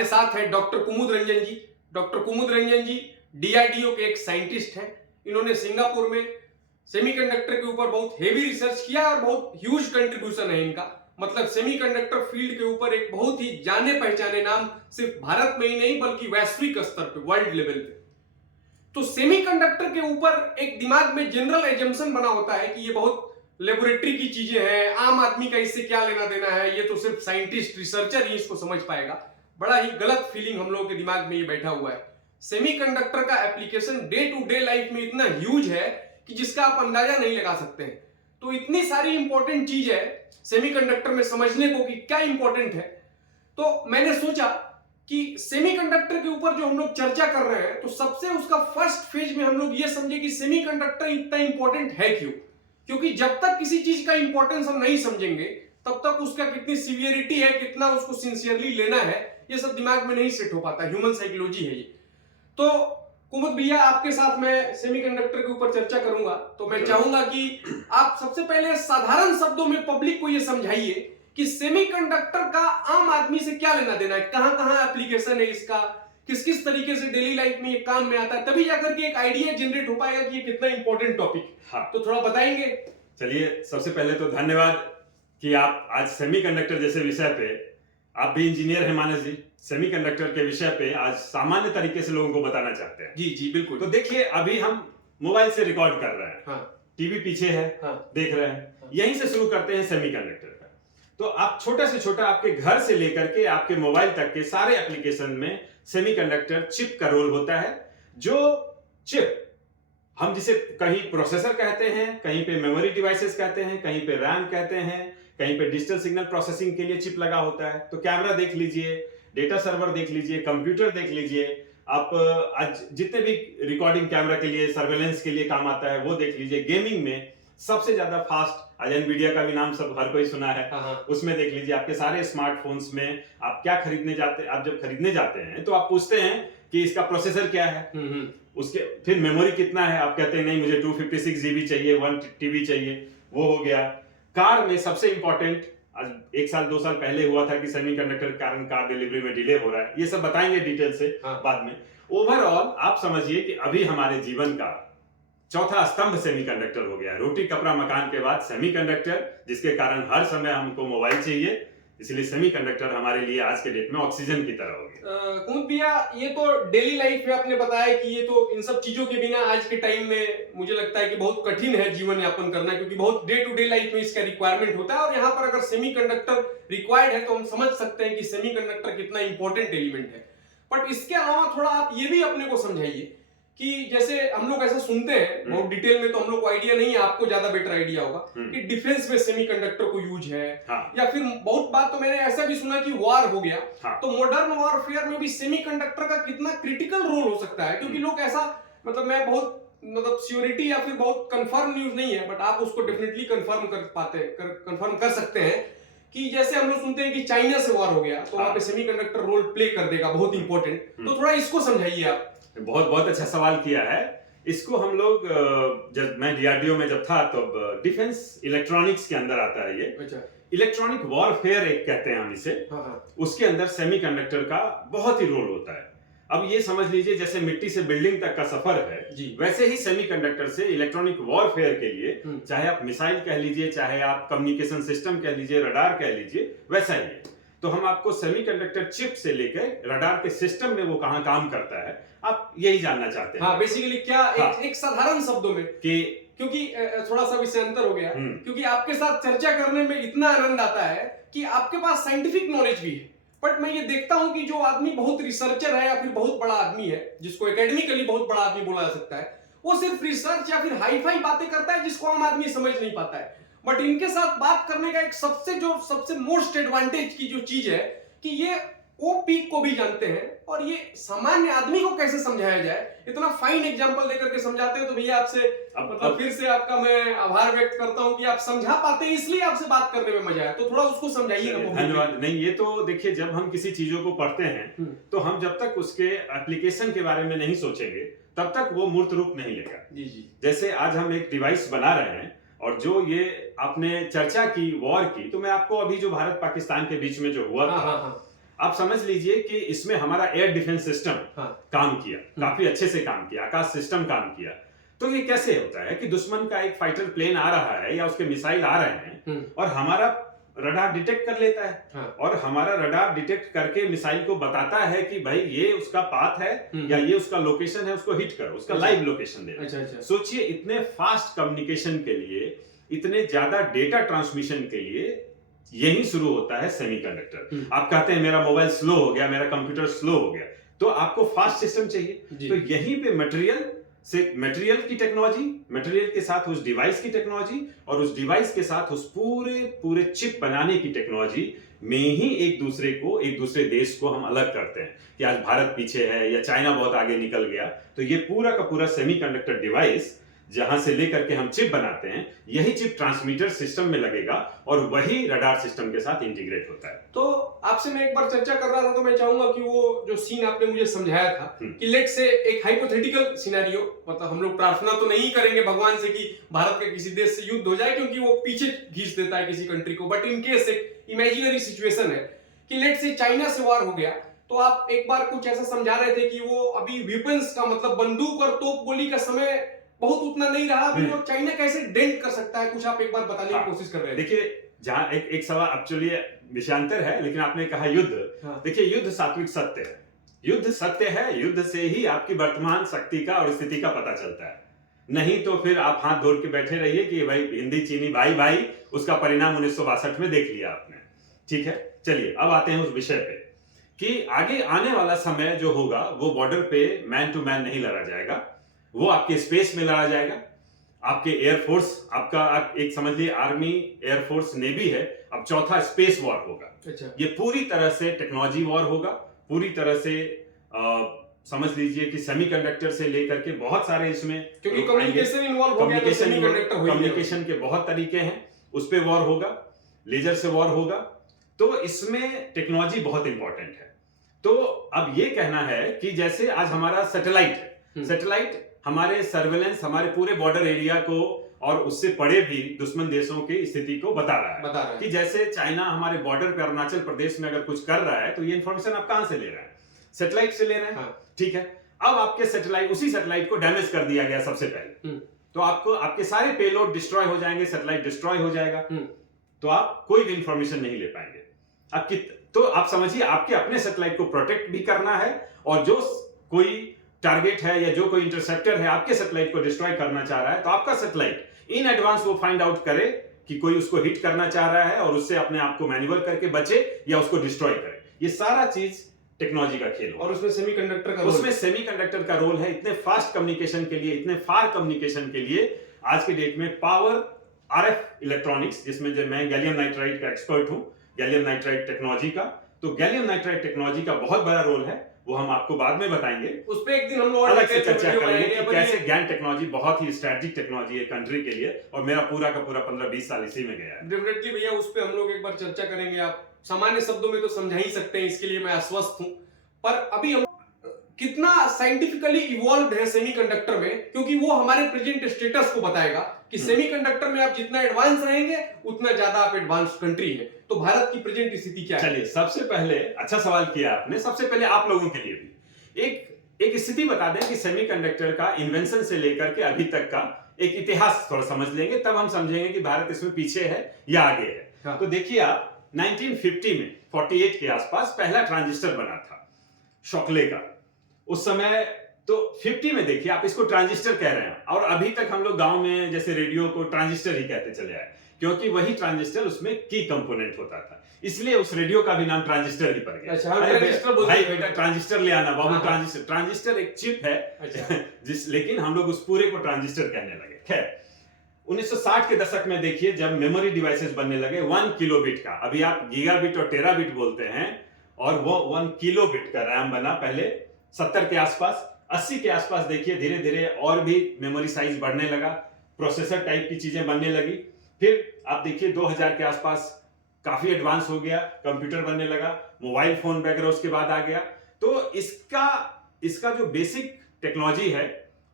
हमारे साथ हैं डॉक्टर कुमुद रंजन जी। डॉक्टर कुमुद रंजन जी डीआरडीओ के एक साइंटिस्ट हैं। इन्होंने सिंगापुर में सेमीकंडक्टर के ऊपर बहुत हेवी रिसर्च किया और बहुत ह्यूज कंट्रीब्यूशन है इनका। मतलब सेमीकंडक्टर फील्ड के ऊपर एक बहुत ही जाने पहचाने नाम सिर्फ भारत में ही नहीं बल्कि वैश्विक स्तर पे, वर्ल्ड लेवल पे। तो सेमीकंडक्टर के ऊपर एक दिमाग में जनरल एजम्पशन बना होता है कि ये बहुत लेबोरेटरी की चीजें हैं, आम आदमी का इससे क्या लेना देना है, ये तो सिर्फ साइंटिस्ट रिसर्चर ही इसको समझ पाएगा। बड़ा ही गलत फीलिंग हम लोगों के दिमाग में ये बैठा हुआ है। सेमीकंडक्टर का application day to day life में इतना ह्यूज है कि जिसका आप अंदाजा नहीं लगा सकते हैं। तो इतनी सारी इंपॉर्टेंट चीज है सेमीकंडक्टर में समझने को कि क्या इंपॉर्टेंट है। तो मैंने सोचा कि सेमीकंडक्टर के ऊपर जो हम लोग चर्चा कर रहे हैं तो सबसे उसका फर्स्ट फेज में हम लोग ये समझे कि सेमीकंडक्टर इतना इंपॉर्टेंट है क्यों। क्योंकि जब तक किसी चीज का इंपॉर्टेंस हम नहीं समझेंगे तब तक उसका कितनी सीवियरिटी है, कितना उसको सिंसियरली लेना है, ये सब दिमाग में नहीं सेट हो पाता। ह्यूमन साइकोलॉजी है ये। तो कुमुद भैया आपके साथ मैं सेमीकंडक्टर के ऊपर चर्चा करूंगा। तो मैं चाहूंगा कि आप सबसे पहले साधारण शब्दों में पब्लिक को ये समझाइए कि सेमीकंडक्टर का आम आदमी से क्या लेना देना है, कहां कहां एप्लीकेशन है इसका, किस किस तरीके से डेली लाइफ में ये काम में आता है, तभी जाकर के एक आइडिया जनरेट हो पाएगा कि ये कितना इंपॉर्टेंट टॉपिक। हाँ, तो थोड़ा बताएंगे। चलिए सबसे पहले तो धन्यवाद कि आप आज सेमीकंडक्टर जैसे विषय पे, आप भी इंजीनियर हैं मानस जी, सेमीकंडक्टर के विषय पे आज सामान्य तरीके से लोगों को बताना चाहते हैं। जी जी बिल्कुल। तो देखिए अभी हम मोबाइल से रिकॉर्ड कर रहे हैं, हाँ, टीवी पीछे है, हाँ, देख रहे हैं, हाँ। यहीं से शुरू करते हैं सेमीकंडक्टर का। तो आप छोटा से छोटा आपके घर से लेकर के आपके मोबाइल तक के सारे एप्लीकेशन में सेमीकंडक्टर चिप का रोल होता है। जो चिप हम जिसे कहीं प्रोसेसर कहते हैं, कहीं पे मेमोरी डिवाइसेस कहते हैं, कहीं पे रैम कहते हैं, कहीं पे डिजिटल सिग्नल प्रोसेसिंग के लिए चिप लगा होता है। तो कैमरा देख लीजिए, डेटा सर्वर देख लीजिए, कंप्यूटर देख लीजिए, आप आज जितने भी रिकॉर्डिंग कैमरा के लिए, सर्वेलेंस के लिए काम आता है वो देख लीजिए। गेमिंग में सबसे ज्यादा फास्ट आज एनवीडिया का भी नाम सब हर कोई सुना है, उसमें देख लीजिए। आपके सारे स्मार्टफोन्स में आप क्या खरीदने जाते हैं, आप जब खरीदने जाते हैं तो आप पूछते हैं कि इसका प्रोसेसर क्या है, उसके फिर मेमोरी कितना है, आप कहते हैं नहीं मुझे 256 जीबी चाहिए, 1 टीबी चाहिए, वो हो गया। कार में सबसे इंपॉर्टेंट आज 1 साल 2 साल पहले हुआ था कि सेमीकंडक्टर के कारण कार डिलीवरी में डिले हो रहा है, ये सब बताएंगे डिटेल से बाद में। ओवरऑल आप समझिए कि अभी हमारे जीवन का चौथा स्तंभ सेमीकंडक्टर हो गया। रोटी कपड़ा मकान के बाद सेमीकंडक्टर, जिसके कारण हर समय हमको मोबाइल चाहिए, इसलिए सेमीकंडक्टर हमारे लिए आज के डेट में ऑक्सीजन की तरह हो गया। कुमुद भैया ये तो डेली लाइफ में आपने बताया कि ये तो इन सब चीजों के बिना आज के टाइम में मुझे लगता है कि बहुत कठिन है जीवन यापन करना, क्योंकि बहुत डे टू डे लाइफ में इसका रिक्वायरमेंट होता है। और यहाँ पर अगर सेमीकंडक्टर रिक्वायर्ड है तो हम समझ सकते हैं कि सेमीकंडक्टर कितना इंपॉर्टेंट एलिमेंट है। बट इसके अलावा थोड़ा आप ये भी अपने को समझाइए कि जैसे हम लोग ऐसा सुनते हैं बहुत डिटेल में, तो हम लोग को आइडिया नहीं है, आपको ज्यादा बेटर आइडिया होगा कि डिफेंस में सेमीकंडक्टर को यूज है। हाँ। या फिर बहुत बात तो मैंने ऐसा भी सुना कि वॉर हो गया। हाँ। तो मॉडर्न वॉरफेयर में भी सेमीकंडक्टर का कितना क्रिटिकल रोल हो सकता है, क्योंकि लोग ऐसा मैं बहुत श्योरिटी या फिर बहुत कंफर्म न्यूज नहीं है, बट आप उसको डेफिनेटली कंफर्म कर सकते हैं कि जैसे हम लोग सुनते हैं कि चाइना से वॉर हो गया तो वहां पे सेमीकंडक्टर रोल प्ले कर देगा, बहुत इंपॉर्टेंट। तो थोड़ा इसको समझाइए आप। बहुत बहुत अच्छा सवाल किया है। इसको हम लोग जब मैं डीआरडीओ में जब था तब डिफेंस इलेक्ट्रॉनिक्स के अंदर आता है ये। अच्छा। इलेक्ट्रॉनिक वॉरफेयर एक कहते हैं हम इसे। उसके अंदर सेमीकंडक्टर का बहुत ही रोल होता है। अब ये समझ लीजिए जैसे मिट्टी से बिल्डिंग तक का सफर है जी, वैसे ही सेमीकंडक्टर से इलेक्ट्रॉनिक वॉरफेयर के लिए, चाहे आप मिसाइल कह लीजिए, चाहे आप कम्युनिकेशन सिस्टम कह लीजिए, रडार कह लीजिए, वैसा ही है। तो हम आपको सेमीकंडक्टर चिप से लेकर रडार के सिस्टम में वो कहां काम करता है, आप यही जानना चाहते हैं। हाँ, बेसिकली क्या एक साधारण शब्दों में कि क्योंकि थोड़ा सा विषय अंतर हो गया, क्योंकि आपके साथ चर्चा करने में इतना आनंद आता है कि आपके पास साइंटिफिक नॉलेज भी है। बट मैं ये देखता हूं कि जो आदमी बहुत रिसर्चर है या फिर बहुत बड़ा आदमी है, जिसको एकेडमिकली बहुत बड़ा आदमी बोला जा सकता है, वो सिर्फ रिसर्च या फिर हाई फाई बातें करता है जिसको आम आदमी समझ नहीं पाता है। बट इनके साथ बात करने का एक सबसे मोस्ट एडवांटेज की जो चीज है कि ये वो पीक को भी जानते हैं और ये सामान्य आदमी को कैसे समझाया जाए, इतना फाइन एग्जांपल देकर के समझाते हैं। तो भैया आपसे मतलब फिर से आपका मैं आभार व्यक्त करता हूं कि आप समझा पाते हैं, इसलिए आपसे बात करने में मजा आया। तो थोड़ा उसको समझाइए ना। धन्यवाद। नहीं, ये तो देखिए जब हम किसी चीजों को पढ़ते हैं तो हम जब तक उसके एप्लीकेशन के बारे में नहीं सोचेंगे तब तक वो मूर्त रूप नहीं लेगा। जी जी। जैसे आज हम एक डिवाइस बना रहे हैं और जो ये आपने चर्चा की वॉर की, तो मैं आपको अभी जो भारत पाकिस्तान के बीच में जो हुआ था, आप समझ लीजिए कि इसमें हमारा एयर डिफेंस सिस्टम काम किया, काफी अच्छे से काम किया, आकाश सिस्टम काम किया। तो ये कैसे होता है कि दुश्मन का एक फाइटर प्लेन आ रहा है या उसके मिसाइल आ रहे हैं और हमारा रडार डिटेक्ट कर लेता है और हमारा रडार डिटेक्ट करके मिसाइल को बताता है कि भाई ये उसका पाथ है या ये उसका लोकेशन है, उसको हिट करो, उसका लाइव लोकेशन दे। सोचिए इतने फास्ट कम्युनिकेशन के लिए, इतने ज्यादा डेटा ट्रांसमिशन के लिए यही शुरू होता है सेमीकंडक्टर। आप कहते हैं मेरा मोबाइल स्लो हो गया, मेरा कंप्यूटर स्लो हो गया, तो आपको फास्ट सिस्टम चाहिए। तो यहीं पे मटेरियल की टेक्नोलॉजी, मटेरियल के साथ उस डिवाइस की टेक्नोलॉजी और उस डिवाइस के साथ उस पूरे चिप बनाने की टेक्नोलॉजी में ही एक दूसरे देश को हम अलग करते हैं कि आज भारत पीछे है या चाइना बहुत आगे निकल गया। तो ये पूरा का पूरा सेमीकंडक्टर डिवाइस जहां से लेकर के हम चिप बनाते हैं, यही चिप ट्रांसमीटर सिस्टम में लगेगा और वही रडार सिस्टम के साथ इंटीग्रेट होता है। तो आपसे मैं एक बार चर्चा कर रहा था, तो मैं चाहूंगा कि वो जो सीन आपने मुझे समझाया था कि लेट से एक हाइपोथेटिकल सिनेरियो, मतलब हम लोग प्रार्थना तो नहीं करेंगे भगवान से कि भारत के किसी देश से युद्ध हो जाए, क्योंकि वो पीछे खींच देता है किसी कंट्री को, बट इन केस एक इमेजिनरी सिचुएशन है कि लेट से चाइना से वार हो गया, तो आप एक बार कुछ ऐसा समझा रहे थे कि वो अभी वेपन्स का, मतलब बंदूक और तोप गोली का समय बहुत उतना नहीं रहा, अभी वो चाइना कैसे डेंट कर सकता है, कुछ आप एक बार बताने की कोशिश कर रहे हैं। देखिए, जहां एक सवाल एक्चुअली विषयांतर है, लेकिन आपने कहा युद्ध। देखिए, युद्ध सात्विक सत्य है, युद्ध सत्य है, युद्ध से ही आपकी वर्तमान शक्ति का और स्थिति का पता चलता है। नहीं तो फिर आप हाथ जोड़ के बैठे रहिए कि भाई हिंदी चीनी भाई भाई, उसका परिणाम 1962 में देख लिया आपने। ठीक है, चलिए अब आते हैं उस विषय पे कि आगे आने वाला समय जो होगा वो बॉर्डर पे मैन टू मैन नहीं लड़ा जाएगा, वो आपके स्पेस में लड़ा जाएगा। आपके एयरफोर्स, आपका एक समझ लीजिए आर्मी, एयरफोर्स, नेवी है, अब चौथा स्पेस वॉर होगा। अच्छा। ये पूरी तरह से टेक्नोलॉजी वॉर होगा, पूरी तरह से समझ लीजिए कि सेमीकंडक्टर से लेकर के बहुत सारे इसमें, क्योंकि कम्युनिकेशन इन्वॉल्व हो गया, तो सेमीकंडक्टर हो गया, कम्युनिकेशन के बहुत तरीके हैं, उस पे वॉर होगा, लेजर से वॉर होगा। तो इसमें टेक्नोलॉजी बहुत इंपॉर्टेंट है। तो अब ये कहना है कि जैसे आज हमारा सैटेलाइट हमारे सर्वेलेंस, हमारे पूरे बॉर्डर एरिया को और उससे पड़े भी दुश्मन देशों की स्थिति को बता रहा है कि जैसे चाइना हमारे बॉर्डर पे अरुणाचल प्रदेश में अगर कुछ कर रहा है, तो ये इंफॉर्मेशन आप कहां से ले रहे हैं? सैटेलाइट से ले रहे हैं। ठीक है, अब आपके उसी सैटेलाइट को डैमेज कर दिया गया सबसे पहले, तो आपके सारे पेलोड डिस्ट्रॉय हो जाएंगे, सैटेलाइट डिस्ट्रॉय हो जाएगा, तो आप कोई भी इंफॉर्मेशन नहीं ले पाएंगे। तो आप समझिए, आपके अपने सैटेलाइट को प्रोटेक्ट भी करना है, और जो कोई टारगेट है या जो कोई इंटरसेप्टर है आपके सैटेलाइट को डिस्ट्रॉय करना चाह रहा है, तो आपका सैटेलाइट इन एडवांस वो फाइंड आउट करे कि कोई उसको हिट करना चाह रहा है और उससे अपने आप को मैन्यूवर करके बचे या उसको डिस्ट्रॉय करे। ये सारा चीज टेक्नोलॉजी का खेल हो, और उसमें सेमीकंडक्टर का रोल है। इतने फास्ट कम्युनिकेशन के लिए, इतने फार कम्युनिकेशन के लिए आज के डेट में पावर RF इलेक्ट्रॉनिक्स, जिसमें जो मैं गैलियम नाइट्राइड का एक्सपर्ट हूं, गैलियम नाइट्राइड टेक्नोलॉजी का, तो गैलियम नाइट्राइड टेक्नोलॉजी का बहुत बड़ा रोल है, वो हम आपको बाद में बताएंगे। उस पे एक दिन हम लोग अलग से चर्चा करेंगे कि कैसे ज्ञान टेक्नोलॉजी बहुत ही स्ट्रेटेजिक टेक्नोलॉजी है कंट्री के लिए, और मेरा पूरा का पूरा 15-20 साल इसी में गया है। डेफिनेटली भैया, उस पे हम लोग एक बार चर्चा करेंगे। आप सामान्य शब्दों में तो समझा ही सकते हैं, इसके लिए मैं आश्वस्त हूं, पर अभी हम कितना साइंटिफिकली इवॉल्व्ड है सेमीकंडक्टर में, क्योंकि वो हमारे प्रेजेंट स्टेटस को बताएगा कि सेमीकंडक्टर में आप जितना एडवांस रहेंगे उतना ज्यादा आप एडवांस कंट्री है। तो भारत की प्रेजेंट स्थिति क्या है? चलिए, सबसे पहले अच्छा सवाल किया आपने। सबसे पहले आप लोगों के लिए भी एक स्थिति बता दें कि सेमीकंडक्टर का इन्वेंशन से लेकर के अभी तक का एक इतिहास थोड़ा समझ लेंगे, तब हम समझेंगे कि भारत इसमें पीछे है या आगे है। तो देखिए, आप 1950 में 48 के आसपास पहला ट्रांजिस्टर बना था शॉकले का। उस समय तो 50 में देखिए, आप इसको ट्रांजिस्टर कह रहे हैं, और अभी तक हम लोग गांव में जैसे रेडियो को ट्रांजिस्टर ही कहते चले आए, क्योंकि वही ट्रांजिस्टर उसमें की कंपोनेंट होता था, इसलिए उस रेडियो का भी नाम ट्रांजिस्टर ही पड़ गया। अच्छा, भाई बेटा ट्रांजिस्टर ले आना बाबू। ट्रांजिस्टर एक चिप है। अच्छा। लेकिन हम लोग उस पूरे को ट्रांजिस्टर कहने लगे। खैर, 1960 के दशक में देखिए, जब मेमोरी डिवाइसेस बनने लगे 1 किलोबिट का, अभी आप गीगाबिट और टेराबिट बोलते हैं, और वो 1 किलोबिट का रैम बना पहले 70 के आसपास। 80 के आसपास देखिए धीरे धीरे और भी मेमोरी साइज बढ़ने लगा, प्रोसेसर टाइप की चीजें बनने लगी। फिर आप देखिए 2000 के आसपास काफी एडवांस हो गया, कंप्यूटर बनने लगा, मोबाइल फोन वगैरह उसके बाद आ गया। तो इसका जो बेसिक टेक्नोलॉजी है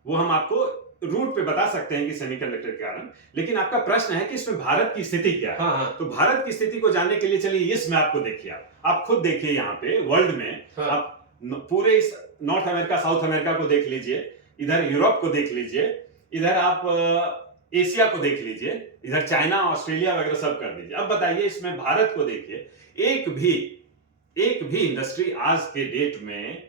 वो हम आपको रूट पे बता सकते हैं कि सेमीकंडक्टर के कारण। लेकिन आपका प्रश्न है कि इसमें भारत की स्थिति क्या है। हाँ। तो भारत की स्थिति को जानने के लिए चलिए इस मैप को देखिए। आप खुद देखिए यहाँ पे वर्ल्ड में, हाँ। आप पूरे इस नॉर्थ अमेरिका, साउथ अमेरिका को देख लीजिए, इधर यूरोप को देख लीजिए, इधर आप एशिया को देख लीजिए, इधर चाइना, ऑस्ट्रेलिया वगैरह सब कर दीजिए। अब बताइए इसमें भारत को देखिए, एक भी इंडस्ट्री आज के डेट में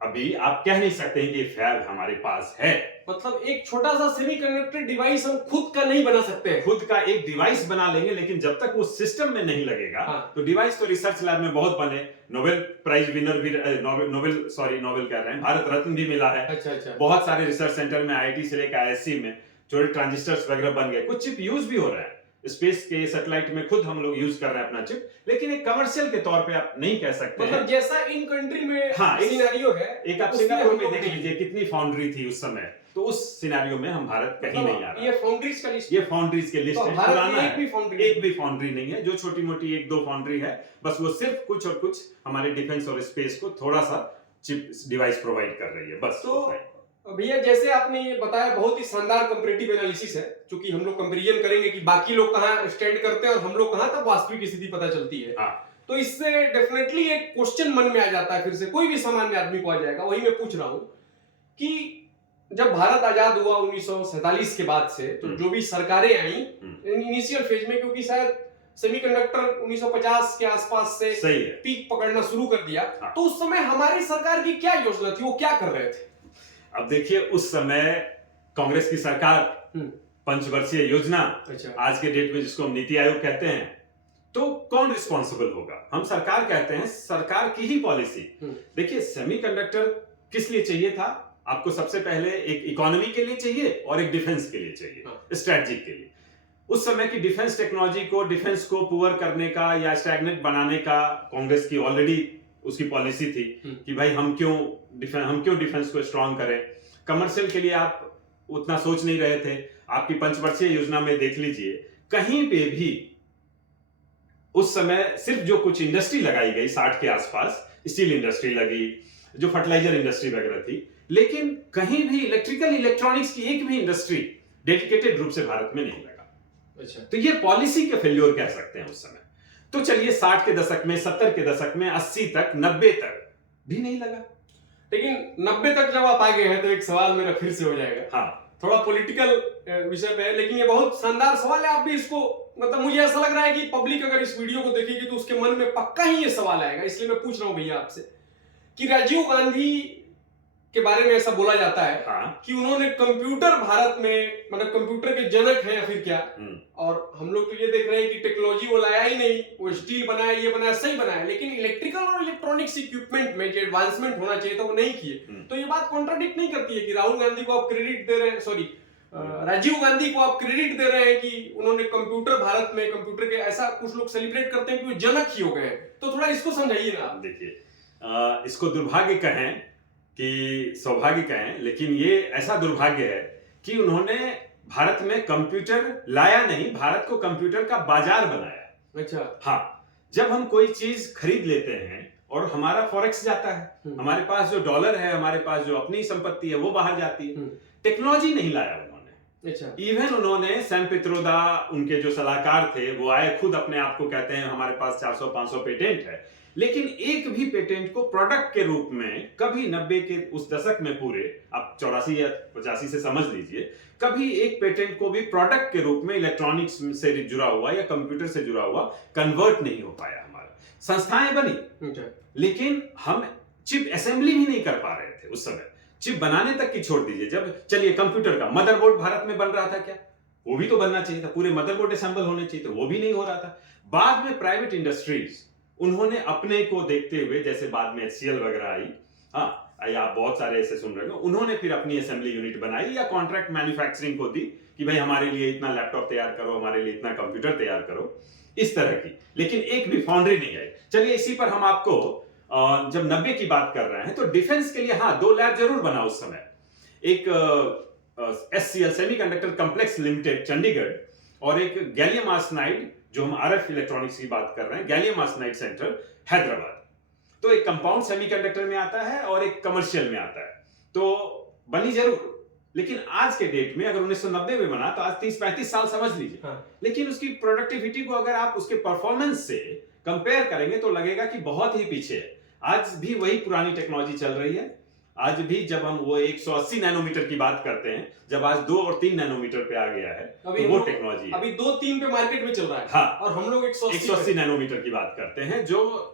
अभी आप कह नहीं सकते कि फैब हमारे पास है। मतलब एक छोटा सा सेमीकंडक्टर डिवाइस हम खुद का नहीं बना सकते हैं। खुद का एक डिवाइस बना लेंगे, लेकिन जब तक वो सिस्टम में नहीं लगेगा, हाँ। तो डिवाइस तो रिसर्च लैब में बहुत बने, नोबेल प्राइज विनर भी, नोबेल कह रहे हैं, भारत रत्न भी मिला है। अच्छा। बहुत सारे रिसर्च सेंटर में, आईआईटी से लेकर आईएससी में छोटे ट्रांजिस्टर्स वगैरह बन गए, कुछ चिप यूज भी हो रहा है स्पेस के सैटेलाइट में, खुद हम लोग यूज कर रहे हैं अपना चिप, लेकिन एक कमर्शियल के तौर पे आप नहीं कह सकते मतलब हैं। जैसा इन कंट्री में हाँ, सिनेरियो है, एक आप उसमें सिंगापुर हम में लोग देख नहीं। लीजिए कितनी फाउंड्री थी उस समय, तो उस सिनेरियो में हम भारत कहीं मतलब नहीं आ रहा। ये फाउंड्रीज का लिस्ट, ये फाउंड्रीज के लिस्ट तो है, भारत पुराना में है। एक भी फाउंड्री एक भी फाउंड्री नहीं है, जो छोटी मोटी एक दो फाउंड्री है, बस वो सिर्फ कुछ और कुछ हमारे डिफेंस और स्पेस को थोड़ा सा चिप डिवाइस प्रोवाइड कर रही है, बस। तो भैया जैसे आपने ये बताया, बहुत ही शानदार कंपैरेटिव एनालिसिस है, क्योंकि हम लोग कंपैरिजन करेंगे कि बाकी लोग कहां स्टैंड करते हैं और हम लोग कहां, तब वास्तविक स्थिति पता चलती है। हाँ। तो इससे डेफिनेटली एक क्वेश्चन मन में आ जाता है, फिर से कोई भी सामान्य आदमी को आ जाएगा। वही मैं पूछ रहा हूं कि जब भारत आजाद हुआ 1947 के बाद से, तो जो भी सरकारें आई इनिशियल फेज में, क्योंकि शायद सेमीकंडक्टर 1950 के आसपास से सही है, पीक पकड़ना शुरू कर दिया, हाँ। तो उस समय हमारी सरकार की क्या योजना थी, वो क्या कर रहे थे? अब देखिए उस समय कांग्रेस की सरकार, पंचवर्षीय योजना, अच्छा। आज के डेट में जिसको हम नीति आयोग कहते हैं, तो कौन रिस्पॉन्सिबल होगा? हम सरकार कहते हैं, सरकार की ही पॉलिसी। देखिए सेमीकंडक्टर किस लिए चाहिए था आपको? सबसे पहले एक इकोनॉमी के लिए चाहिए और एक डिफेंस के लिए चाहिए, स्ट्रेटजिक के लिए। उस समय की डिफेंस टेक्नोलॉजी को, डिफेंस को पुअर करने का या स्टैग्नेंट बनाने का कांग्रेस की ऑलरेडी उसकी पॉलिसी थी कि भाई हम क्यों डिफेंस को स्ट्रांग करें। कमर्शियल के लिए आप उतना सोच नहीं रहे थे। आपकी पंचवर्षीय योजना में देख लीजिए, कहीं पे भी उस समय सिर्फ जो कुछ इंडस्ट्री लगाई गई 60 के आसपास, स्टील इंडस्ट्री लगी, जो फर्टिलाइजर इंडस्ट्री वगैरह थी, लेकिन कहीं भी इलेक्ट्रिकल इलेक्ट्रॉनिक्स की एक भी इंडस्ट्री डेडिकेटेड रूप से भारत में नहीं लगा। अच्छा। तो ये पॉलिसी के फेल्योर कह सकते हैं उस समय। तो चलिए 60 के दशक में, 70 के दशक में, 80 तक, 90 तक भी नहीं लगा। लेकिन 90 तक जब आप आ गए हैं, तो एक सवाल मेरा फिर से हो जाएगा। हाँ, थोड़ा पॉलिटिकल विषय पे है, लेकिन ये बहुत शानदार सवाल है। आप भी इसको, मतलब मुझे ऐसा लग रहा है कि पब्लिक अगर इस वीडियो को देखेगी तो उसके मन में पक्का ही ये सवाल आएगा। इसलिए मैं पूछ रहा हूं भैया आपसे कि राजीव गांधी के बारे में ऐसा बोला जाता है कि उन्होंने कंप्यूटर भारत में, मतलब कंप्यूटर के जनक हैं या फिर क्या, और हम लोग तो ये देख रहे हैं कि टेक्नोलॉजी वो लाया ही नहीं, वो स्टील बनाया, ये बनाया, सही बनाया, लेकिन इलेक्ट्रिकल और इलेक्ट्रॉनिक्स इक्विपमेंट में जो एडवांसमेंट होना चाहिए था वो नहीं किए। तो ये बात कॉन्ट्राडिक्ट नहीं करती है कि राहुल गांधी को आप क्रेडिट दे रहे हैं, सॉरी राजीव गांधी को आप क्रेडिट दे रहे हैं कि उन्होंने कंप्यूटर भारत में, कंप्यूटर के, ऐसा कुछ लोग सेलिब्रेट करते हैं कि वो जनक ही हो गए हैं। तो थोड़ा इसको समझाइए ना आप। देखिए इसको दुर्भाग्य कहें कि सौभाग्य कहें, लेकिन ये ऐसा दुर्भाग्य है कि उन्होंने भारत में कंप्यूटर लाया नहीं, भारत को कंप्यूटर का बाजार बनाया। अच्छा। हाँ, जब हम कोई चीज खरीद लेते हैं और हमारा फॉरेक्स जाता है, हमारे पास जो डॉलर है, हमारे पास जो अपनी संपत्ति है वो बाहर जाती है। टेक्नोलॉजी नहीं लाया उन्होंने। अच्छा। इवन उन्होंने सैम पित्रोदा, उनके जो सलाहकार थे, वो आए, खुद अपने आप को कहते हैं हमारे पास 400-500 पेटेंट है, लेकिन एक भी पेटेंट को प्रोडक्ट के रूप में कभी 90 के उस दशक में पूरे, आप 84 या 85 से समझ लीजिए, कभी एक पेटेंट को भी प्रोडक्ट के रूप में इलेक्ट्रॉनिक्स से जुड़ा हुआ या कंप्यूटर से जुड़ा हुआ कन्वर्ट नहीं हो पाया। हमारा संस्थाएं बनी, लेकिन हम चिप असेंबली भी नहीं कर पा रहे थे उस समय। चिप बनाने तक की छोड़ दीजिए, जब चलिए कंप्यूटर का मदरबोर्ड भारत में बन रहा था, क्या वो भी तो बनना चाहिए था, पूरे मदरबोर्ड असेंबल होने चाहिए थे, वो भी नहीं हो रहा था। बाद में प्राइवेट इंडस्ट्रीज उन्होंने अपने को देखते हुए, जैसे बाद में HCL वगैरह आई, हाँ, या बहुत सारे ऐसे सुन रहे हो, उन्होंने फिर अपनी असेंबली यूनिट बनाई या कॉन्ट्रैक्ट मैन्युफैक्चरिंग को दी कि भाई हमारे लिए इतना लैपटॉप तैयार करो, हमारे लिए इतना कंप्यूटर तैयार करो, इस तरह की। लेकिन एक भी फाउंड्री नहीं आई। चलिए इसी पर हम आपको, जब 90 की बात कर रहे हैं, तो डिफेंस के लिए हाँ 2 लैब जरूर बना उस समय। एक SCL semiconductor complex limited Chandigarh, और एक गैलियम आर्सेनाइड, जो हम RF इलेक्ट्रॉनिक्स की बात कर रहे हैं, गैलियम आर्सेनाइड सेंटर हैदराबाद। तो एक कंपाउंड सेमीकंडक्टर में आता है और एक कमर्शियल में आता है, तो बनी जरूर। लेकिन आज के डेट में अगर 1990 में बना, तो आज 30-35 साल समझ लीजिए। लेकिन उसकी प्रोडक्टिविटी को अगर आप उसके परफॉर्मेंस से कंपेयर करेंगे तो लगेगा कि बहुत ही पीछे है। आज भी वही पुरानी टेक्नोलॉजी चल रही है। आज भी जब हम वो 180 नैनोमीटर की बात करते हैं, जब आज 2 और 3 नैनोमीटर पे आ गया है, अभी तो वो टेक्नोलॉजी है। अभी 2-3 पे मार्केट में चल रहा है। हाँ, और हम लोग 180 नैनोमीटर की बात करते हैं, जो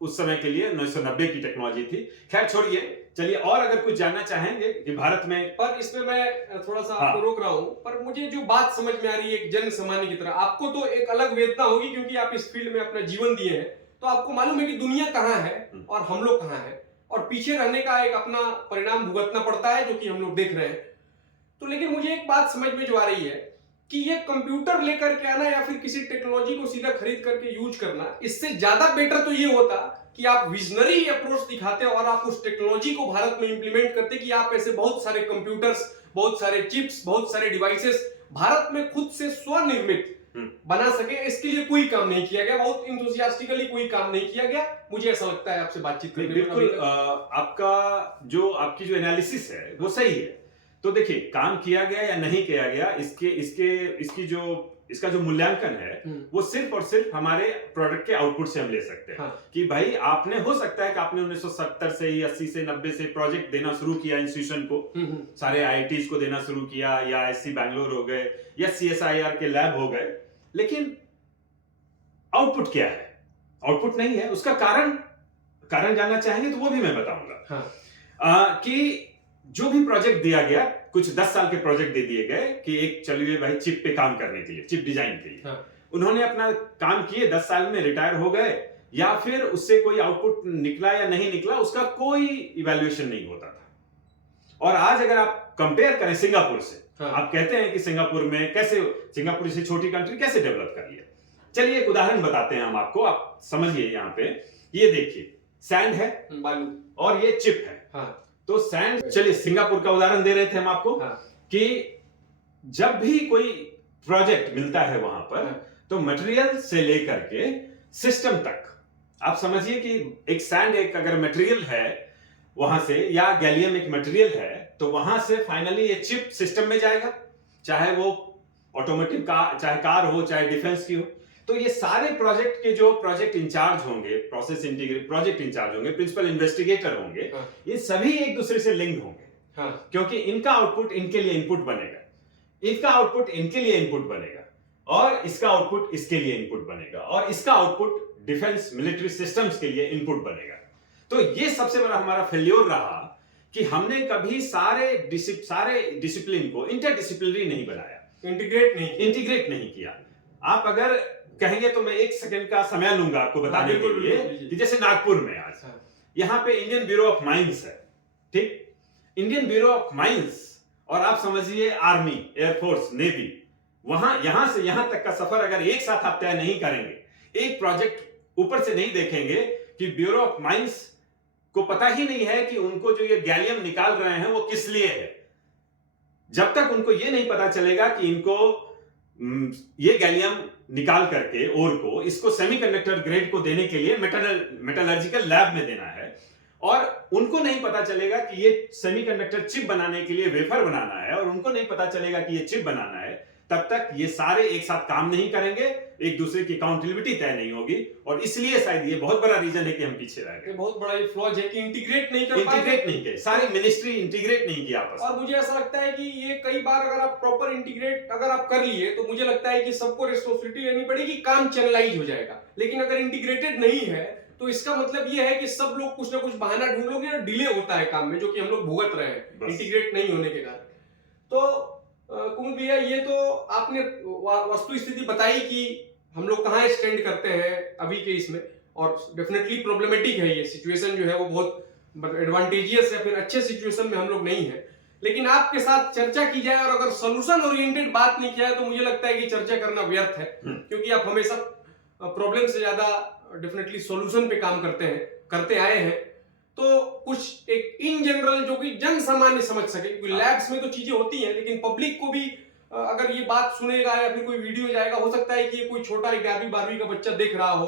उस समय के लिए 1990 की टेक्नोलॉजी थी। खैर छोड़िए, चलिए और अगर कुछ जानना चाहेंगे कि भारत में, पर इसमें मैं थोड़ा सा हाँ। आपको रोक रहा हूँ, पर मुझे जो बात समझ में आ रही है एक जन सामान्य की तरह, आपको तो एक अलग वेदना होगी क्योंकि आप इस फील्ड में अपना जीवन दिए हैं, तो आपको मालूम है कि दुनिया कहाँ है और हम लोग कहाँ हैं, और पीछे रहने का एक अपना परिणाम भुगतना पड़ता है जो कि हम लोग देख रहे हैं। तो लेकिन मुझे एक बात समझ में जो आ रही है कि ये कंप्यूटर लेकर के आना या फिर किसी टेक्नोलॉजी को सीधा खरीद करके यूज करना, इससे ज्यादा बेटर तो ये होता कि आप विजनरी अप्रोच दिखाते और आप उस टेक्नोलॉजी को भारत में इंप्लीमेंट करते कि आप ऐसे बहुत सारे कंप्यूटर्स, बहुत सारे चिप्स, बहुत सारे डिवाइसेस भारत में खुद से स्वनिर्मित बना सके। इसके लिए कोई काम नहीं किया गया, बहुत इंथुसियास्टिकली कोई काम नहीं किया गया, मुझे ऐसा लगता है आपसे बातचीत करके। बिल्कुल आपकी जो एनालिसिस है वो सही है। तो देखिए, काम किया गया या नहीं किया गया, इसका जो मूल्यांकन है वो सिर्फ और सिर्फ हमारे प्रोडक्ट के आउटपुट से हम ले सकते हैं। हाँ। कि भाई आपने, हो सकता है कि आपने 1970 से 80 से 90 से प्रोजेक्ट देना शुरू किया इंस्टीट्यूशन को, सारे आईआईटीज को देना शुरू किया, या आईआईसी बैंगलोर हो गए, या सीएसआईआर के लैब हो गए, लेकिन आउटपुट क्या है? आउटपुट नहीं है। उसका कारण जानना चाहेंगे तो वो भी मैं बताऊंगा। हाँ। कि जो भी प्रोजेक्ट दिया गया, कुछ 10 साल के प्रोजेक्ट दे दिए गए कि एक चलिए भाई चिप पे काम करने के लिए, चिप डिजाइन के लिए। हाँ। उन्होंने अपना काम किए, 10 साल में रिटायर हो गए, या फिर उससे कोई आउटपुट निकला या नहीं निकला, उसका कोई इवैल्यूएशन नहीं होता था। और आज अगर आप कंपेयर करें सिंगापुर से, हाँ। आप कहते हैं कि सिंगापुर से छोटी कंट्री कैसे डेवलप कर लिया। चलिए एक उदाहरण बताते हैं हम आपको, आप समझिए। यहाँ पे ये देखिए, सैंड है, बालू, और ये चिप है। हाँ। तो सैंड, चलिए सिंगापुर का उदाहरण दे रहे थे हम आपको। हाँ। कि जब भी कोई प्रोजेक्ट मिलता है वहां पर, तो मटेरियल से लेकर के सिस्टम तक, आप समझिए कि एक सैंड एक अगर मटेरियल है वहां से, या गैलियम एक मटेरियल है, तो वहां से फाइनली ये चिप सिस्टम में जाएगा, चाहे वो ऑटोमोटिव कार, चाहे कार हो, चाहे डिफेंस की हो। तो ये सारे प्रोजेक्ट के जो प्रोजेक्ट इंचार्ज होंगे, प्रोजेक्ट इंचार्ज होंगे, प्रिंसिपल इन्वेस्टिगेटर होंगे, ये सभी एक दूसरे से लिंक होंगे। हाँ। क्योंकि इनका आउटपुट इनके लिए इनपुट बनेगा, इसका आउटपुट इनके लिए इनपुट बनेगा, और इसका आउटपुट इसके लिए इनपुट बनेगा, और इसका आउटपुट डिफेंस मिलिट्री सिस्टम्स के लिए इनपुट बनेगा। तो ये सबसे बड़ा हमारा फेल्योर रहा कि हमने कभी सारे डिसिप्लिन को इंटरडिसिप्लिनरी नहीं बनाया, इंटीग्रेट नहीं किया। आप अगर कहेंगे तो मैं 1 सेकंड का समय लूंगा आपको बताने के लिए कि जैसे नागपुर में आज यहाँ पे इंडियन ब्यूरो ऑफ माइंस है, ठीक? इंडियन ब्यूरो ऑफ माइंस, और आप समझिए आर्मी, एयरफोर्स, नेवी, यहां से यहां तक का सफर अगर एक साथ आप तय नहीं करेंगे, एक प्रोजेक्ट ऊपर से नहीं देखेंगे कि ब्यूरो ऑफ माइंस को पता ही नहीं है कि उनको जो ये गैलियम निकाल रहे हैं वो किस लिए है, जब तक उनको ये नहीं पता चलेगा कि इनको ये गैलियम निकाल करके ओर को, इसको सेमीकंडक्टर ग्रेड को देने के लिए मेटलर्जिकल लैब में देना है, और उनको नहीं पता चलेगा कि ये सेमीकंडक्टर चिप बनाने के लिए वेफर बनाना है, और उनको नहीं पता चलेगा कि ये चिप बनाना है, तब तक ये सारे एक साथ काम नहीं करेंगे, एक दूसरे की अकाउंटेबिलिटी तय नहीं होगी, और इसलिए शायद ये बहुत बड़ा रीजन है कि हम पीछे रह गए। बहुत बड़ा ये फ्लॉज है कि इंटीग्रेट नहीं गए, सारी मिनिस्ट्री इंटीग्रेट नहीं किया आपस में। और मुझे ऐसा लगता है कि ये कई बार अगर आप प्रॉपर इंटीग्रेट अगर आप कर लिए, तो मुझे लगता है कि सबको रिस्पॉन्सिबिलिटी लेनी पड़ेगी, काम चैनलाइज हो जाएगा। लेकिन अगर इंटीग्रेटेड नहीं है, तो इसका मतलब ये है कि सब लोग कुछ ना कुछ बहाना ढूंढ लोगे और डिले होता है काम में, जो कि हम लोग भुगत रहे हैं इंटीग्रेट नहीं होने के कारण। तो कुमुद भैया, ये तो आपने वस्तु स्थिति बताई कि हम लोग कहाँ स्टैंड करते हैं अभी के इसमें, और डेफिनेटली प्रॉब्लमेटिक है ये सिचुएशन जो है, वो बहुत एडवांटेजियस है, फिर अच्छे सिचुएशन में हम लोग नहीं है। लेकिन आपके साथ चर्चा की जाए और अगर सोल्यूशन ओरिएंटेड बात नहीं किया है, तो मुझे लगता है कि चर्चा करना व्यर्थ है, क्योंकि आप हमेशा प्रॉब्लम से ज्यादा डेफिनेटली सॉल्यूशन पे काम करते आए हैं। तो कुछ एक इन जनरल जो कि जन सामान्य समझ सके, क्योंकि लैब्स में तो चीजें होती हैं, लेकिन पब्लिक को भी अगर ये बात सुनेगा या फिर कोई वीडियो जाएगा, हो सकता है कि ये कोई छोटा 11वीं 12वीं का बच्चा देख रहा हो,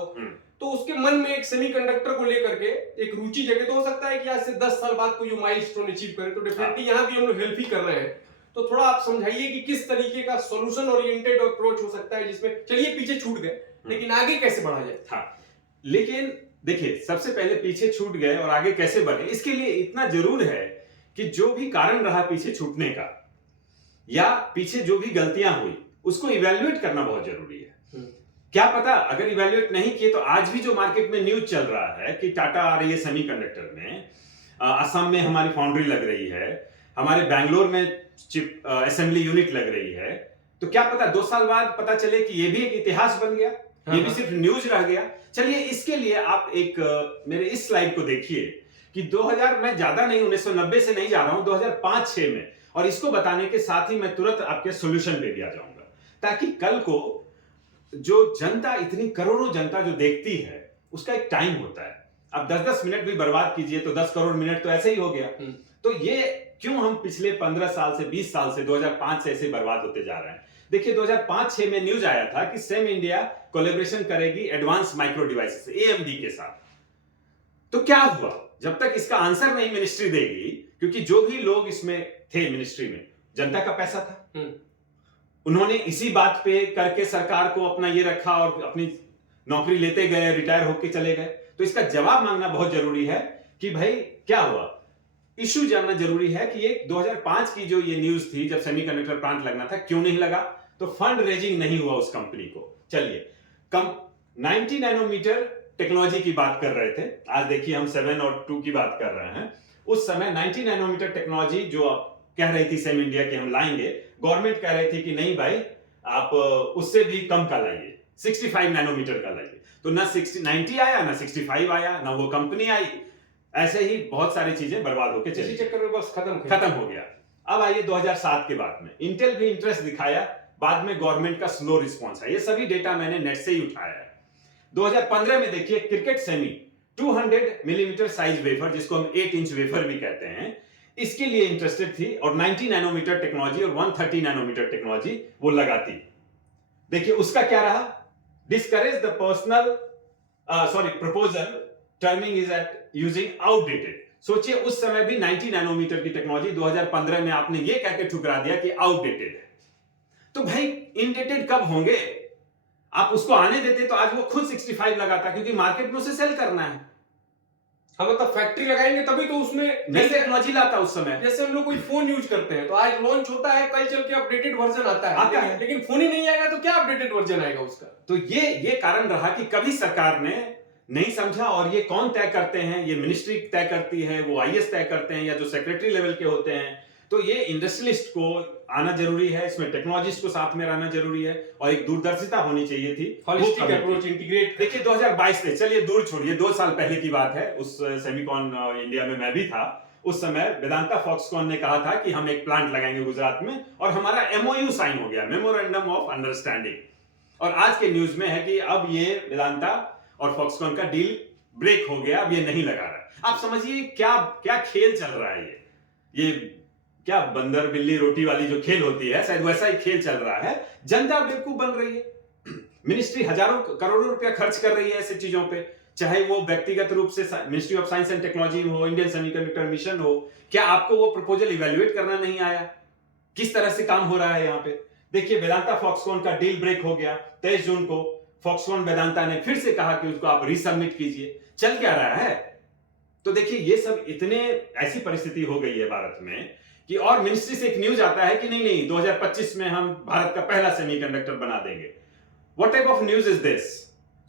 तो उसके मन में एक सेमीकंडक्टर को लेकर के एक रुचि जगे, तो हो सकता है कि आज से 10 साल बाद कोई माइलस्टोन अचीव करे। तो डेफिनेटली यहाँ भी हम लोग हेल्प ही कर रहे हैं। तो थोड़ा आप समझाइए कि किस तरीके का सॉल्यूशन ओरिएंटेड अप्रोच हो सकता है, जिसमें चलिए पीछे छूट गए, लेकिन आगे कैसे बढ़ा जाए। हाँ, लेकिन देखिए, सबसे पहले पीछे छूट गए और आगे कैसे बढ़े, इसके लिए इतना जरूर है कि जो भी कारण रहा पीछे छूटने का या पीछे जो भी गलतियां हुई उसको इवेल्युएट करना बहुत जरूरी है। क्या पता अगर इवेल्युएट नहीं किए तो आज भी जो मार्केट में न्यूज चल रहा है कि टाटा आ रही है सेमीकंडक्टर में, असम में हमारी फाउंड्री लग रही है, हमारे बैंगलोर में चिप असेंबली यूनिट लग रही है, तो क्या पता 2 साल बाद पता चले कि ये भी एक इतिहास बन गया, ये भी सिर्फ न्यूज रह गया। चलिए, इसके लिए आप एक मेरे इस स्लाइड को देखिए कि 2000, मैं ज्यादा नहीं 1990 से नहीं जा रहा हूं, 2005-6 में, और इसको बताने के साथ ही मैं तुरंत आपके सॉल्यूशन पे भी आ जाऊंगा, ताकि कल को जो जनता, इतनी करोड़ों जनता जो देखती है, उसका एक टाइम होता है। अब 10-10 मिनट भी बर्बाद कीजिए तो 10 करोड़ मिनट तो ऐसे ही हो गया। तो ये क्यों हम पिछले 15 साल से 20 साल से 2005 से ऐसे बर्बाद होते जा रहे हैं। देखिए 2005-6 में न्यूज आया था कि सेम इंडिया कोलैबोरेशन करेगी एडवांस माइक्रो डिवाइसेस एएमडी के साथ। तो क्या हुआ, जब तक इसका आंसर नहीं मिनिस्ट्री देगी, क्योंकि जो भी लोग इसमें थे मिनिस्ट्री में, जनता का पैसा था, उन्होंने इसी बात पे करके सरकार को अपना ये रखा और अपनी नौकरी लेते गए, रिटायर होके चले गए। तो इसका जवाब मांगना बहुत जरूरी है कि भाई क्या हुआ, इशू जानना जरूरी है कि ये 2005 की जो ये न्यूज थी, जब सेमीकंडक्टर प्लांट लगना था, क्यों नहीं लगा, तो फंड रेजिंग नहीं हुआ उस कंपनी को। चलिए, 90 नैनोमीटर टेक्नोलॉजी की बात कर रहे थे, आज देखिए हम 7 और 2 की बात कर रहे हैं। उस समय 90 नैनोमीटर टेक्नोलॉजी जो कह रही थी सेम इंडिया कि हम लाएंगे, गवर्नमेंट कह रही थी कि नहीं भाई, आप उससे भी कम का लाइए, 65 नैनोमीटर का लाइए। तो ना 90 आया, ना 65 आया, ना वो कंपनी आई, ऐसे ही बहुत सारी चीजें बर्बाद होकर चली, इसी चक्कर में बस खत्म हो गया। अब आइए 2007 के बाद में, इंटेल भी इंटरेस्ट दिखाया, बाद में गवर्नमेंट का स्लो रिस्पॉन्स है। ये सभी डेटा मैंने नेट से ही उठाया है। 2015 में देखिए, cricket semi 200 millimetre size wafer, जिसको हम 8 इंच वेफर भी कहते हैं, इसके लिए इंटरेस्टेड थी, और 90 नैनोमीटर टेक्नोलॉजी और 130 नैनोमीटर टेक्नोलॉजी वो लगाती। देखिए उसका क्या रहा, discourage the proposal terming is eight using outdated. सोचिए उस समय भी 90 नैनोमीटर की टेक्नोलॉजी 2015 में आपने ये कह के ठुकरा दिया कि आउटडेटेड है। तो भाई इनडेटेड कब होंगे, आप उसको आने देते तो आज वो खुद 65 लगाता, क्योंकि मार्केट में उसे सेल करना है। हम मतलब फैक्ट्री लगाएंगे तभी तो उसमें नई टेक्नोलॉजी लाता उस समय। जैसे हम लोग कोई फोन यूज करते हैं तो आज लॉन्च होता है, कल चल के अपडेटेड वर्जन आता है, लेकिन फोन ही नहीं आएगा तो क्या अपडेटेड वर्जन आएगा उसका। तो ये कारण रहा कि कभी सरकार ने नहीं समझा। और ये कौन तय करते हैं, ये मिनिस्ट्री तय करती है, वो आईएएस तय करते हैं, या जो सेक्रेटरी लेवल के होते हैं। तो ये इंडस्ट्रियलिस्ट को आना जरूरी है, इसमें टेक्नोलॉजिस्ट को साथ में रहना जरूरी है, और एक दूरदर्शिता होनी चाहिए थी, हॉलिस्टिक अप्रोच, इंटीग्रेट। देखिए 2022 में, चलिए दूर छोड़िए, 2 साल पहले की बात है, उस सेमीकॉन इंडिया में मैं भी था। उस समय वेदांता फॉक्सकॉन ने कहा था कि हम एक प्लांट लगाएंगे गुजरात में, और हमारा एमओयू साइन हो गया, मेमोरेंडम ऑफ अंडरस्टैंडिंग। और आज के न्यूज में है कि अब ये वेदांता और फॉक्सकॉन का डील ब्रेक हो गया, अब ये नहीं लगा रहा। आप समझिए क्या क्या खेल चल रहा है। ये क्या बंदर बिल्ली रोटी वाली जो खेल होती है, शायद वैसा ही खेल चल रहा है। जनता बेवकूफ बन रही है, मिनिस्ट्री हजारों करोड़ों रुपया खर्च कर रही है ऐसी चीजों पे, चाहे वो व्यक्तिगत रूप से ministry of science and technology हो, इंडियन सेमीकंडक्टर मिशन हो। क्या आपको वो प्रपोजल इवेल्युएट करना नहीं आया, किस तरह से काम हो रहा है यहाँ पे। देखिए वेदांता फॉक्सकॉन का डील ब्रेक हो गया 23 जून को। फॉक्सकॉन वेदांता ने फिर से कहा कि उसको आप रीसबमिट कीजिए। चल क्या रहा है, तो देखिए ये सब इतने, ऐसी परिस्थिति हो गई है भारत में कि, और मिनिस्ट्री से एक न्यूज आता है कि नहीं 2025 में हम भारत का पहला सेमीकंडक्टर बना देंगे। What type of news is this.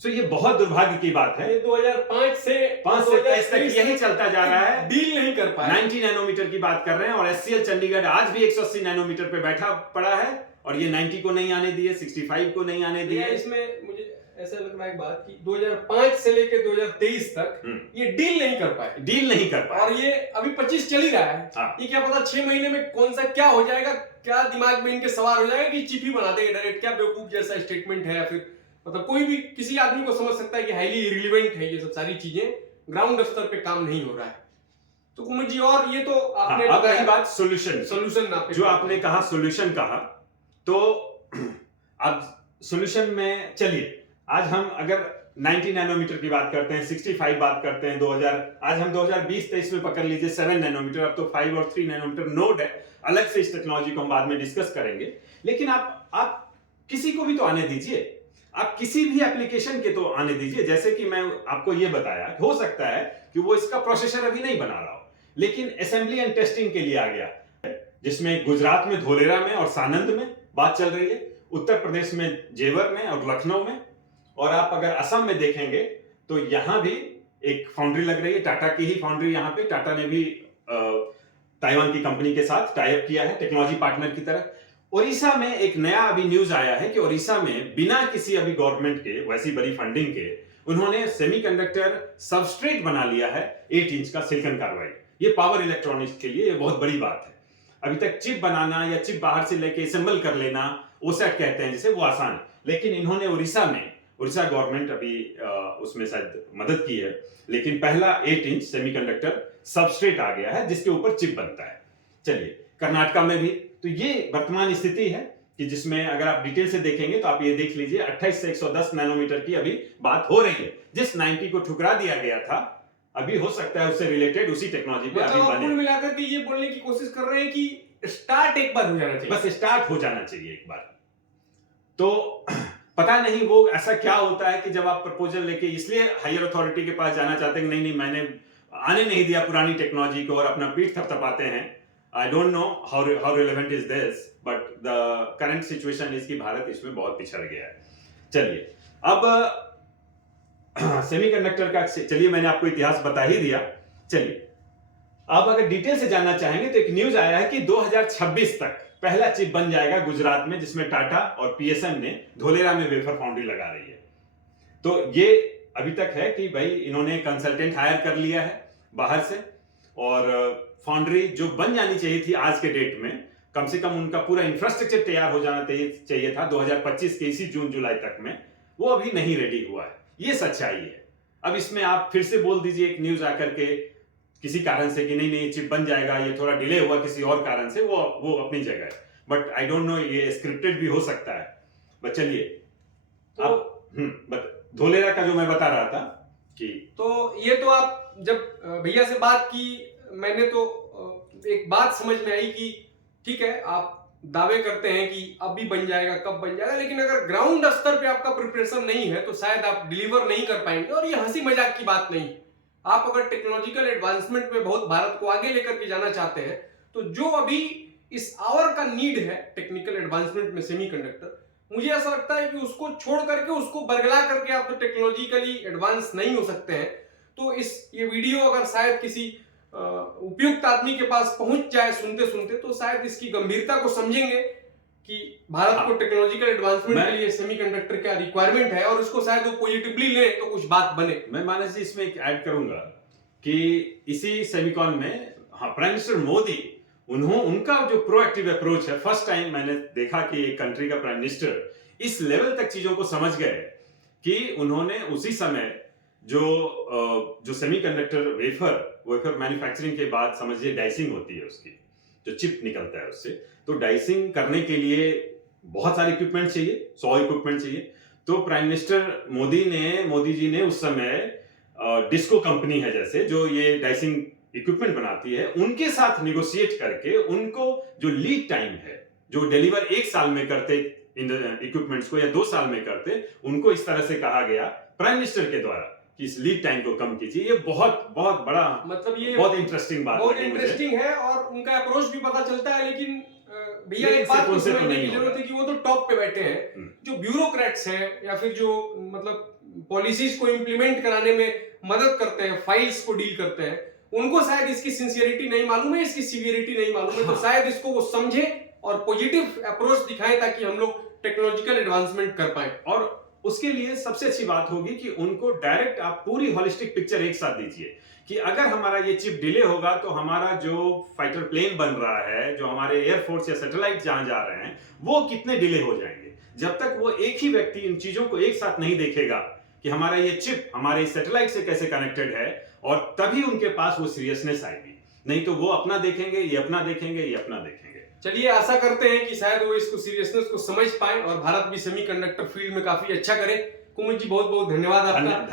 So ये बहुत दुर्भाग्य की बात है। 2005 से 23 तक यही चलता जा रहा है, डील नहीं कर पाया। 90 नैनोमीटर की बात कर रहे हैं, और एचसीएल चंडीगढ़ आज भी 180 नैनोमीटर पे बैठा पड़ा है, और ये 90 को नहीं आने दिए, 65 को नहीं आने दिए। इसमें मुझे ऐसा लग रहा है एक बात कि 2005 से लेकर 2023 तक ये डील नहीं कर पाए, और ये अभी 25 चल ही रहा है। ये क्या पता 6 महीने में कौन सा क्या हो जाएगा, क्या दिमाग में इनके सवार हो जाएगा कि चिप ही बना देंगे डायरेक्ट। क्या बेवकूफ जैसा स्टेटमेंट है, या फिर मतलब कोई भी किसी आदमी को समझ सकता है कि हाईली इररिलेवेंट है ये सब सारी चीजें, ग्राउंड स्तर पे काम नहीं हो रहा है। तो कुमार जी, और ये तो आपने बताया बात सोल्यूशन जो आपने कहा, सोल्यूशन कहा, तो अब सोल्यूशन में चलिए आज हम अगर 90 नैनोमीटर की बात करते हैं, 65 बात करते हैं, 2000 आज हम 2020-23 में पकड़ लीजिए 7 नैनोमीटर, अब तो 5 और 3 नैनोमीटर नोड है। अलग से इस टेक्नोलॉजी को हम बाद में डिस्कस करेंगे, लेकिन आप किसी को भी तो आने दीजिए। आप किसी भी एप्लीकेशन के तो आने दीजिए, जैसे कि मैं आपको ये बताया, हो सकता है कि वो इसका प्रोसेसर अभी नहीं बना रहा हो, लेकिन असेंबली एंड टेस्टिंग के लिए आ गया, जिसमें गुजरात में धोलेरा में और सानंद में बात चल रही है, उत्तर प्रदेश में जेवर में और लखनऊ में, और आप अगर असम में देखेंगे तो यहां भी एक फाउंड्री लग रही है, टाटा की ही फाउंड्री। यहां पे टाटा ने भी ताइवान की कंपनी के साथ टाई अप किया है टेक्नोलॉजी पार्टनर की तरह। ओडिशा में एक नया अभी न्यूज आया है कि ओडिशा में बिना किसी अभी गवर्नमेंट के वैसी बड़ी फंडिंग के उन्होंने सेमीकंडक्टर सबस्ट्रेट बना लिया है 8 इंच का सिलिकॉन कार्बाइड। ये पावर इलेक्ट्रॉनिक्स के लिए ये बहुत बड़ी बात है। अभी तक चिप बनाना या चिप बाहर से लेके असेंबल कर लेना, ओसेट कहते हैं जिसे, वो आसान है, लेकिन इन्होंने उड़ीसा गवर्नमेंट अभी उसमें शायद मदद की है, लेकिन पहला 8 इंच सेमीकंडक्टर सबस्ट्रेट आ गया है जिसके ऊपर चिप बनता है। चलिए, कर्नाटका में भी तो ये वर्तमान स्थिति है कि जिसमें अगर आप डिटेल से देखेंगे तो आप ये देख लीजिए 28 से 110 नैनोमीटर की अभी बात हो रही है। जिस 90 को ठुकरा दिया गया था, अभी हो सकता है उससे रिलेटेड उसी टेक्नोलॉजी पे अभी बने। कुल मिलाकर के ये बोलने की कोशिश कर रहे हैं कि स्टार्ट एक बार हो जाना चाहिए, बस स्टार्ट हो जाना चाहिए एक बार। तो पता नहीं वो ऐसा क्या होता है कि जब आप प्रपोजल लेके इसलिए हायर अथॉरिटी के पास जाना चाहते हैं कि नहीं मैंने आने नहीं दिया पुरानी टेक्नोलॉजी को, और अपना पीठ थपथपाते हैं। I don't know how relevant is this, but the current situation is कि भारत इसमें बहुत पिछड़ गया है। चलिए, अब सेमीकंडक्टर का, चलिए मैंने आपको इतिहास बता ही दिया। चलिए, अब अगर डिटेल से जानना चाहेंगे तो एक न्यूज आया है कि 2026 तक पहला चिप बन जाएगा गुजरात में, जिसमें टाटा और पीएसएम ने धोलेरा में वेफर फाउंड्री लगा रही है। तो ये अभी तक है कि भाई इन्होंने कंसल्टेंट हायर कर लिया है बाहर से, और फाउंड्री जो बन जानी चाहिए थी आज के डेट में, कम से कम उनका पूरा इंफ्रास्ट्रक्चर तैयार हो जाना चाहिए था 2025 के इसी जून जुलाई तक में, वो अभी नहीं रेडी हुआ है। ये सच्चाई है। अब इसमें आप फिर से बोल दीजिए एक न्यूज आकर के किसी कारण से कि नहीं नहीं चिप बन जाएगा, ये थोड़ा डिले हुआ किसी और कारण से, वो अपनी जगह है, बट आई डोंट नो, ये स्क्रिप्टेड भी हो सकता है। बट चलिए, तो अब धोलेरा का जो मैं बता रहा था कि, तो ये तो आप जब भैया से बात की, मैंने तो एक बात समझ में आई कि ठीक है, आप दावे करते हैं कि अब भी बन जाएगा, कब बन जाएगा, लेकिन अगर ग्राउंड स्तर पे आपका प्रिपरेशन नहीं है तो शायद आप डिलीवर नहीं कर पाएंगे। और ये हंसी मजाक की बात नहीं। आप अगर टेक्नोलॉजिकल एडवांसमेंट में बहुत भारत को आगे लेकर के जाना चाहते हैं, तो जो अभी इस आवर का नीड है टेक्निकल एडवांसमेंट में सेमीकंडक्टर, मुझे ऐसा लगता है कि उसको छोड़ करके, उसको बरगला करके आप तो टेक्नोलॉजिकली एडवांस नहीं हो सकते हैं। तो ये वीडियो अगर शायद किसी उपयुक्त आदमी के पास पहुंच जाए सुनते सुनते, तो शायद इसकी गंभीरता को समझेंगे कि भारत को टेक्नोलॉजिकल एडवांसमेंट के लिए सेमीकंडक्टर क्या रिक्वायरमेंट है, और उसको शायद वो पॉजिटिवली ले तो कुछ बात बने। मैं मानस जी इसमें एक ऐड करूंगा कि इसी सेमीकॉन में प्राइम मिनिस्टर मोदी, उनका जो प्रोएक्टिव अप्रोच है, फर्स्ट टाइम मैंने देखा कि एक कंट्री का प्राइम मिनिस्टर इस लेवल तक चीजों को समझ गए कि उन्होंने उसी समय जो सेमीकंडक्टर वेफर मैन्युफैक्चरिंग के बाद समझिए डाइसिंग होती है, उसकी जो चिप निकलता है उससे, तो डाइसिंग करने के लिए बहुत सारे इक्विपमेंट चाहिए, 100 इक्विपमेंट चाहिए। तो प्राइम मिनिस्टर मोदी जी ने उस समय डिस्को कंपनी है जैसे, जो ये डाइसिंग इक्विपमेंट बनाती है, उनके साथ निगोशिएट करके उनको जो लीड टाइम है, जो डिलीवर 1 साल में करते इन इक्विपमेंट्स को या 2 साल में करते, उनको इस तरह से कहा गया प्राइम मिनिस्टर के द्वारा कि इस लीड टाइम को कम कीजिए। ये बहुत बहुत बड़ा, मतलब ये बहुत इंटरेस्टिंग बात, बहुत इंटरेस्टिंग है, और उनका अप्रोच भी पता चलता है। लेकिन भैया एक बात को समझने की जरूरत है कि वो तो टॉप पे बैठे हैं, जो ब्यूरोक्रेट्स हैं या फिर जो मतलब पॉलिसीज को इंप्लीमेंट कराने में मदद करते हैं, फाइल्स को डील करते हैं, उनको शायद इसकी सिंसियरिटी नहीं मालूम है, इसकी सीवियरिटी नहीं मालूम है। तो शायद इसको वो समझे और पॉजिटिव अप्रोच दिखाएं ताकि हम लोग टेक्नोलॉजिकल एडवांसमेंट कर पाए। और उसके लिए सबसे अच्छी बात होगी कि उनको डायरेक्ट आप पूरी होलिस्टिक पिक्चर एक साथ दीजिए कि अगर हमारा ये चिप डिले होगा तो हमारा जो फाइटर प्लेन बन रहा है, जो हमारे एयरफोर्स या सैटेलाइट जहां जा रहे हैं, वो कितने डिले हो जाएंगे। जब तक वो एक ही व्यक्ति इन चीजों को एक साथ नहीं देखेगा कि हमारा ये चिप हमारे सैटेलाइट से कैसे कनेक्टेड है, और तभी उनके पास वो सीरियसनेस आएगी। नहीं तो वो अपना देखेंगे, ये अपना देखेंगे, ये अपना देखेंगे। चलिए, आशा करते हैं कि शायद वो इसको सीरियसनेस को समझ पाए और भारत भी सेमीकंडक्टर फील्ड में काफी अच्छा करे। कुमुद जी, बहुत बहुत धन्यवाद आपका। धन्यवाद।